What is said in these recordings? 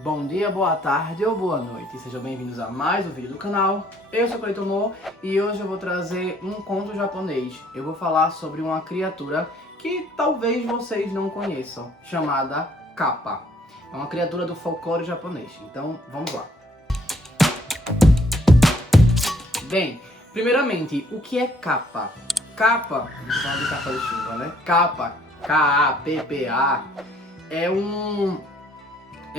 Bom dia, boa tarde ou boa noite, sejam bem-vindos a mais um vídeo do canal. Eu sou Cleiton Mo e hoje eu vou trazer um conto japonês. Eu vou falar sobre uma criatura que talvez vocês não conheçam, chamada Kappa. É uma criatura do folclore japonês, então vamos lá. Bem, primeiramente, o que é Kappa? Kappa, vamos falar de capa de chuva, né? Kappa, K-A-P-P-A, é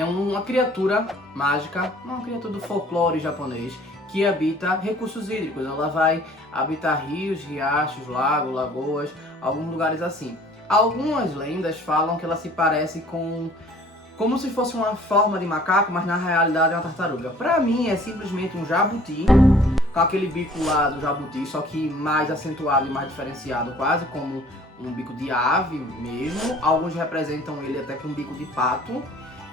uma criatura mágica, uma criatura do folclore japonês que habita recursos hídricos. Ela vai habitar rios, riachos, lagos, lagoas, alguns lugares assim. Algumas lendas falam que ela se parece como se fosse uma forma de macaco, mas na realidade é uma tartaruga. Pra mim é simplesmente um jabuti, com aquele bico lá do jabuti, só que mais acentuado e mais diferenciado, quase como um bico de ave mesmo. Alguns representam ele até com um bico de pato,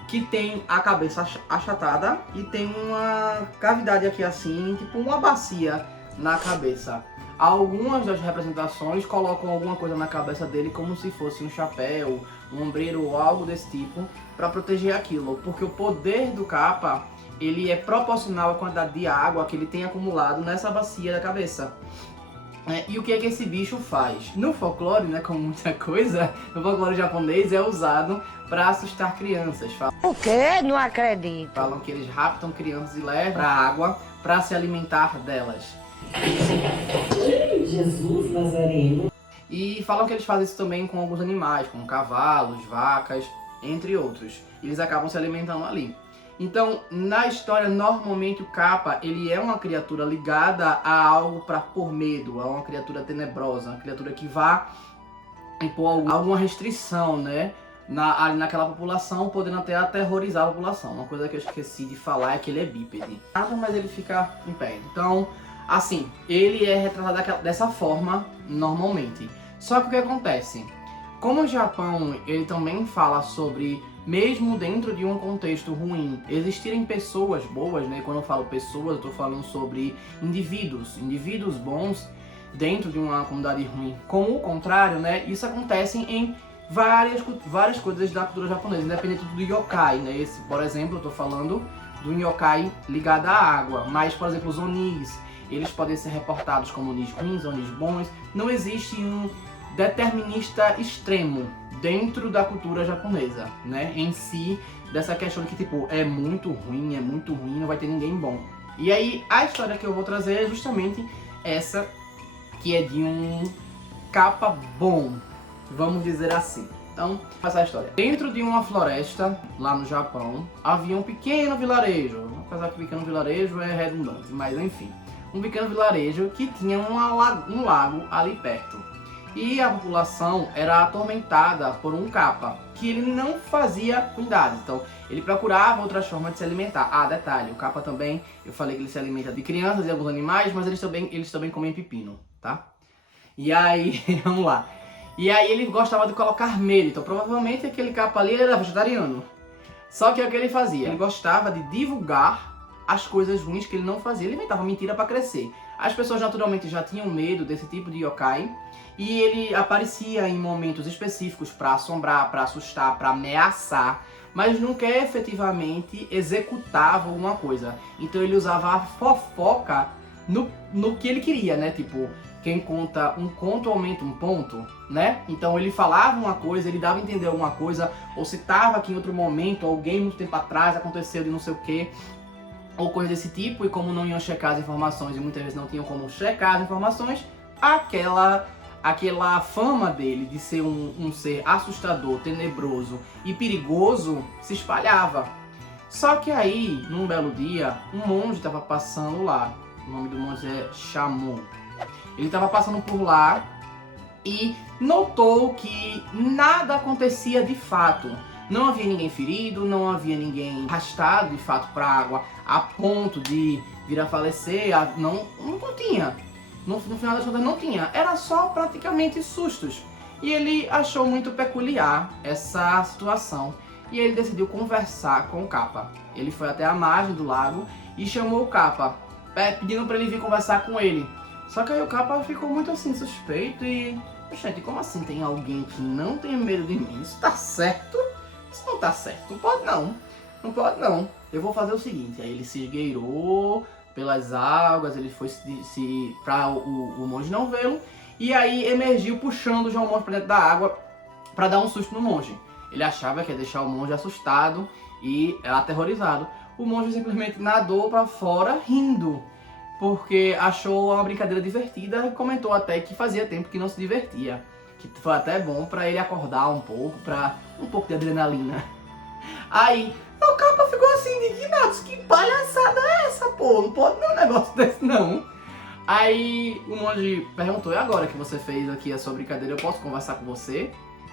que tem a cabeça achatada e tem uma cavidade aqui assim, tipo uma bacia na cabeça. Algumas das representações colocam alguma coisa na cabeça dele como se fosse um chapéu, um ombreiro ou algo desse tipo para proteger aquilo, porque o poder do Kappa ele é proporcional à quantidade de água que ele tem acumulado nessa bacia da cabeça. E o que é que esse bicho faz? No folclore, né, como muita coisa, no folclore japonês é usado para assustar crianças. O quê? Não acredito. Falam que eles raptam crianças e levam para a água para se alimentar delas. Jesus Nazareno. E falam que eles fazem isso também com alguns animais, como cavalos, vacas, entre outros. Eles acabam se alimentando ali. Então, na história, normalmente o Kappa, ele é uma criatura ligada a algo para pôr medo, a uma criatura tenebrosa, uma criatura que vá impor alguma restrição, né, ali naquela população, podendo até aterrorizar a população. Uma coisa que eu esqueci de falar é que ele é bípede. Nada, mas ele fica em pé. Então, assim, ele é retratado dessa forma, normalmente. Só que o que acontece? Como o Japão, ele também fala sobre, mesmo dentro de um contexto ruim, existirem pessoas boas, né? Quando eu falo pessoas, eu estou falando sobre indivíduos bons dentro de uma comunidade ruim. Como o contrário, né? Isso acontece em várias coisas da cultura japonesa, independente do yokai, né? Esse, por exemplo, eu estou falando do yokai ligado à água, mas, por exemplo, os onis, eles podem ser reportados como onis ruins, onis bons. Não existe um determinista extremo dentro da cultura japonesa, né, em si, dessa questão de que, tipo, é muito ruim, não vai ter ninguém bom. E aí, a história que eu vou trazer é justamente essa, que é de um Kappa bom, vamos dizer assim. Então, essa é a história. Dentro de uma floresta, lá no Japão, havia um pequeno vilarejo, apesar que pequeno vilarejo é redundante, mas enfim, um pequeno vilarejo que tinha um lago ali perto. E a população era atormentada por um Kappa, que ele não fazia cuidados. Então, ele procurava outras formas de se alimentar. Ah, detalhe, o Kappa também, eu falei que ele se alimenta de crianças e alguns animais, mas eles também comem pepino, tá? E aí, vamos lá. E aí ele gostava de colocar medo. Então, provavelmente aquele Kappa ali era vegetariano. Só que é o que ele fazia? Ele gostava de divulgar as coisas ruins que ele não fazia. Ele inventava mentira para crescer. As pessoas naturalmente já tinham medo desse tipo de yokai. E ele aparecia em momentos específicos para assombrar, para assustar, para ameaçar, mas nunca efetivamente executava alguma coisa. Então ele usava a fofoca no que ele queria, né? Tipo, quem conta um conto aumenta um ponto, né? Então ele falava uma coisa, ele dava a entender alguma coisa, ou citava que em outro momento, alguém muito tempo atrás aconteceu de não sei o que, ou coisa desse tipo, e como não iam checar as informações e muitas vezes não tinham como checar as informações, aquela fama dele de ser um ser assustador, tenebroso e perigoso se espalhava. Só que aí, num belo dia, um monge estava passando lá. O nome do monge é Shamu. Ele estava passando por lá e notou que nada acontecia de fato. Não havia ninguém ferido, não havia ninguém arrastado de fato para a água a ponto de vir a falecer. Não tinha. No final das contas não tinha, era só praticamente sustos. E ele achou muito peculiar essa situação. E ele decidiu conversar com o Kappa. Ele foi até a margem do lago e chamou o Kappa, pedindo para ele vir conversar com ele. Só que aí o Kappa ficou muito assim, suspeito e... Gente, como assim tem alguém que não tem medo de mim? Isso tá certo? Isso não tá certo, não pode não. não pode não. Eu vou fazer o seguinte. Aí ele se esgueirou pelas águas, ele foi pra o monge não vê-lo. E aí emergiu puxando já o monge pra dentro da água pra dar um susto no monge. Ele achava que ia deixar o monge assustado e aterrorizado. O monge simplesmente nadou pra fora rindo, porque achou uma brincadeira divertida e comentou até que fazia tempo que não se divertia. Que foi até bom pra ele acordar um pouco, pra um pouco de adrenalina. Aí o capa ficou assim indignado, que palhaçada é essa, pô? Não pode dar um negócio desse não. Aí o monge perguntou, e agora que você fez aqui a sua brincadeira, eu posso conversar com você?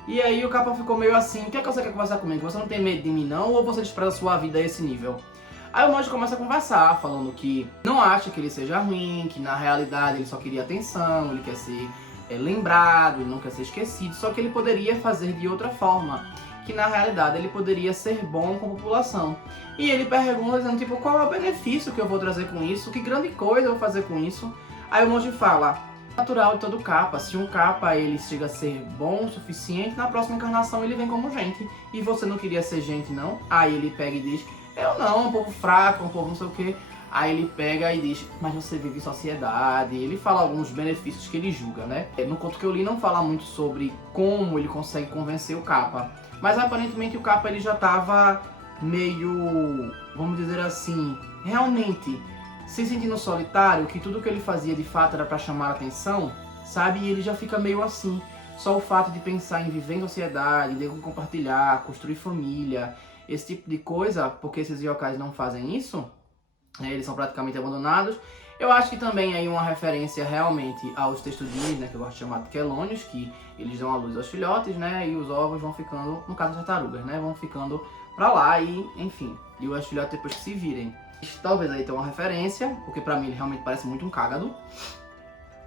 E aí o capa ficou meio assim, o que é que você quer conversar comigo? Você não tem medo de mim não, ou você despreza a sua vida a esse nível? Aí o monge começa a conversar, falando que não acha que ele seja ruim, que na realidade ele só queria atenção, ele quer ser lembrado, ele não quer ser esquecido, só que ele poderia fazer de outra forma, que na realidade ele poderia ser bom com a população. E ele pergunta, dizendo, tipo, qual é o benefício que eu vou trazer com isso? Que grande coisa eu vou fazer com isso? Aí o monge fala, natural de todo capa, se um capa ele chega a ser bom o suficiente, na próxima encarnação ele vem como gente. E você não queria ser gente não? Aí ele pega e diz, eu não, um povo fraco, um povo não sei o que. Aí ele pega e diz, mas você vive em sociedade. Ele fala alguns benefícios que ele julga, né? No conto que eu li não fala muito sobre como ele consegue convencer o capa. Mas aparentemente o capa ele já estava meio, vamos dizer assim, realmente se sentindo solitário, que tudo que ele fazia de fato era para chamar a atenção, sabe? E ele já fica meio assim. Só o fato de pensar em viver em sociedade, de compartilhar, construir família, esse tipo de coisa, porque esses yokais não fazem isso, eles são praticamente abandonados. Eu acho que também aí uma referência realmente aos textudinhos, né, que eu gosto de chamar de quelônios, que eles dão a luz aos filhotes, né, e os ovos vão ficando, no caso das tartarugas, né, vão ficando pra lá e, enfim, e os filhotes depois que se virem. Talvez aí tenha uma referência, porque pra mim ele realmente parece muito um cágado.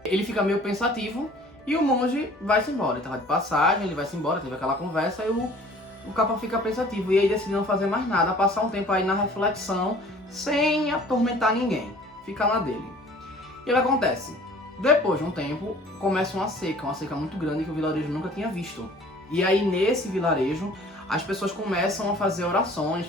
Ele fica meio pensativo e o monge vai-se embora. Ele tava de passagem, ele vai-se embora, teve aquela conversa e o capa fica pensativo. E aí decide não fazer mais nada, passar um tempo aí na reflexão, sem atormentar ninguém. Fica na dele. E o que acontece? Depois de um tempo, começa uma seca muito grande que o vilarejo nunca tinha visto. E aí nesse vilarejo, as pessoas começam a fazer orações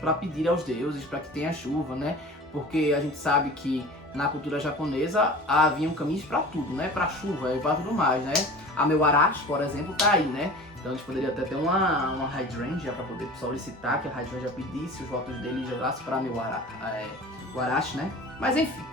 para pedir aos deuses para que tenha chuva, né? Porque a gente sabe que na cultura japonesa haviam caminhos para tudo, né? Para chuva e para tudo mais, né? A meu Arashi, por exemplo, tá aí, né? Então eles poderiam até ter uma hydrangea para poder solicitar que a hydrangea pedisse os votos dele e jogasse para meu Arashi, né? Mas enfim.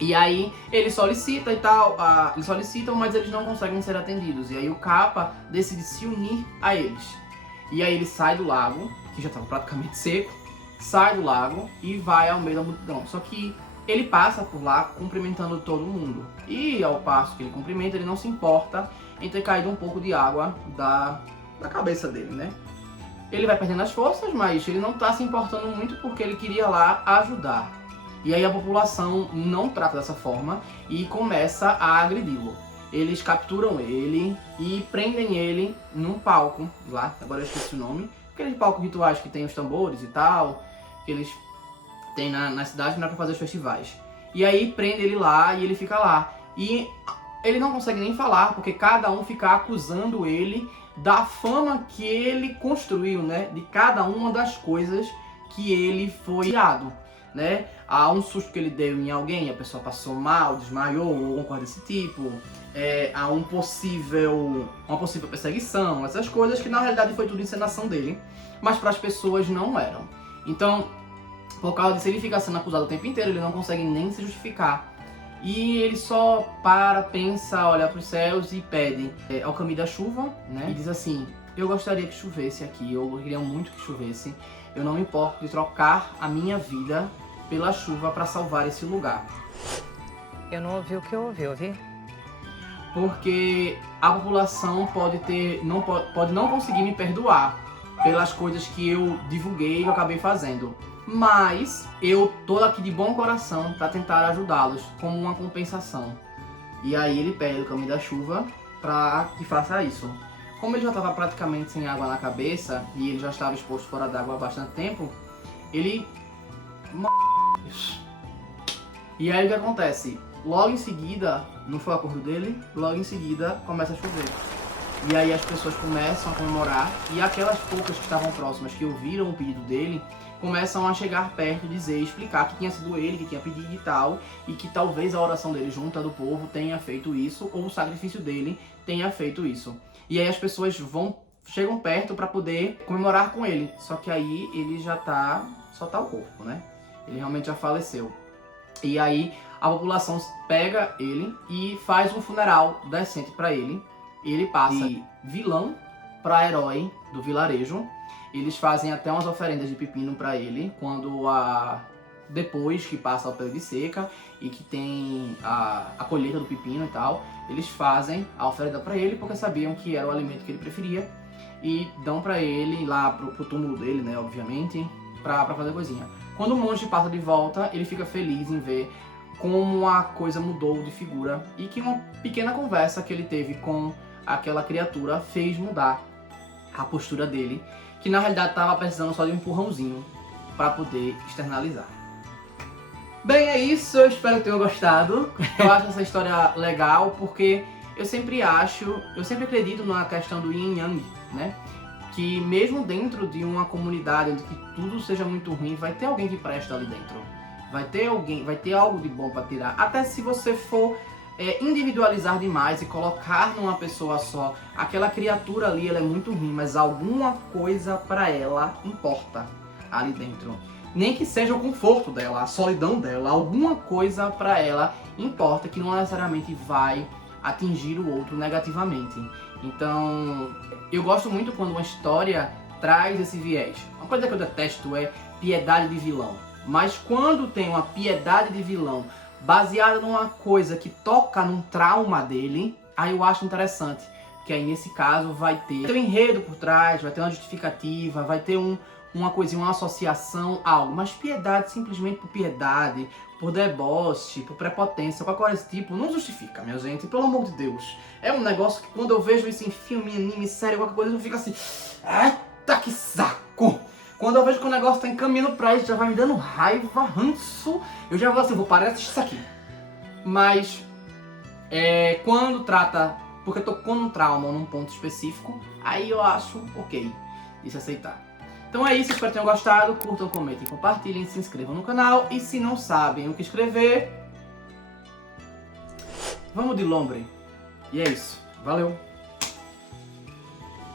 E aí eles solicitam e tal, eles solicitam, mas eles não conseguem ser atendidos. E aí o capa decide se unir a eles. E aí ele sai do lago, que já estava praticamente seco, sai do lago e vai ao meio da multidão. Só que ele passa por lá cumprimentando todo mundo. E ao passo que ele cumprimenta, ele não se importa em ter caído um pouco de água da cabeça dele, né? Ele vai perdendo as forças, mas ele não está se importando muito porque ele queria lá ajudar. E aí a população não trata dessa forma e começa a agredi-lo. Eles capturam ele e prendem ele num palco lá, agora eu esqueci o nome, aqueles palcos rituais que tem os tambores e tal, que eles têm na cidade para fazer os festivais. E aí prende ele lá e ele fica lá. E ele não consegue nem falar, porque cada um fica acusando ele da fama que ele construiu, né? De cada uma das coisas que ele foi tirado, né? Há um susto que ele deu em alguém, a pessoa passou mal, desmaiou, ou alguma coisa desse tipo. Há uma possível perseguição, essas coisas que na realidade foi tudo encenação dele, mas para as pessoas não eram. Então, por causa disso, ele fica sendo acusado o tempo inteiro, ele não consegue nem se justificar. E ele só pensa, olha para os céus e pede ao caminho da chuva, né? E diz assim, eu gostaria que chovesse aqui, eu queria muito que chovesse, eu não me importo de trocar a minha vida pela chuva para salvar esse lugar. Eu não ouvi o que eu ouvi? Porque a população pode não conseguir me perdoar pelas coisas que eu divulguei e que eu acabei fazendo. Mas eu tô aqui de bom coração para tentar ajudá-los como uma compensação. E aí ele pede o caminho da chuva para que faça isso. Como ele já estava praticamente sem água na cabeça e ele já estava exposto fora d'água há bastante tempo, ele... E aí o que acontece? Logo em seguida, não foi o acordo dele, logo em seguida começa a chover. E aí as pessoas começam a comemorar e aquelas poucas que estavam próximas que ouviram o pedido dele começam a chegar perto, dizer, explicar que tinha sido ele que tinha pedido e tal, e que talvez a oração dele junto à do povo tenha feito isso, ou o sacrifício dele tenha feito isso. E aí as pessoas chegam perto para poder comemorar com ele, só que aí ele só tá o corpo, né? Ele realmente já faleceu. E aí a população pega ele e faz um funeral decente para ele. Ele passa de vilão para herói do vilarejo. Eles fazem até umas oferendas de pepino para ele depois que passa o período de seca e que tem a colheita do pepino e tal. Eles fazem a oferenda para ele porque sabiam que era o alimento que ele preferia e dão para ele lá pro túmulo dele, né, obviamente, para fazer coisinha. Quando o monge passa de volta, ele fica feliz em ver como a coisa mudou de figura e que uma pequena conversa que ele teve com aquela criatura fez mudar a postura dele, que na realidade estava precisando só de um empurrãozinho para poder externalizar. Bem, é isso, eu espero que tenham gostado. Eu acho essa história legal porque eu sempre acredito na questão do yin yang, né? Que mesmo dentro de uma comunidade onde que tudo seja muito ruim, vai ter alguém que presta ali dentro. Vai ter algo de bom para tirar. Até se você for individualizar demais e colocar numa pessoa só, aquela criatura ali, ela é muito ruim, mas alguma coisa para ela importa ali dentro. Nem que seja o conforto dela, a solidão dela, alguma coisa para ela importa que não necessariamente vai atingir o outro negativamente. Então, eu gosto muito quando uma história traz esse viés. Uma coisa que eu detesto é piedade de vilão. Mas quando tem uma piedade de vilão baseada numa coisa que toca num trauma dele, aí eu acho interessante. Porque aí nesse caso vai ter um enredo por trás, vai ter uma justificativa, vai ter uma coisinha, uma associação, algo. Mas piedade simplesmente por piedade, por deboche, por prepotência, qualquer coisa desse tipo, não justifica, minha gente, pelo amor de Deus. É um negócio que quando eu vejo isso em filme, anime, série, qualquer coisa, eu fico assim, eita que saco! Quando eu vejo que o negócio tá encaminhando pra isso, já vai me dando raiva, ranço, eu já vou assim, vou parar de assistir isso aqui. Mas, quando trata, porque tocou num trauma ou num ponto específico, aí eu acho ok de se aceitar. Então é isso, espero que tenham gostado, curtam, comentem, compartilhem, se inscrevam no canal e se não sabem o que escrever, vamos de Lombre. E é isso, valeu!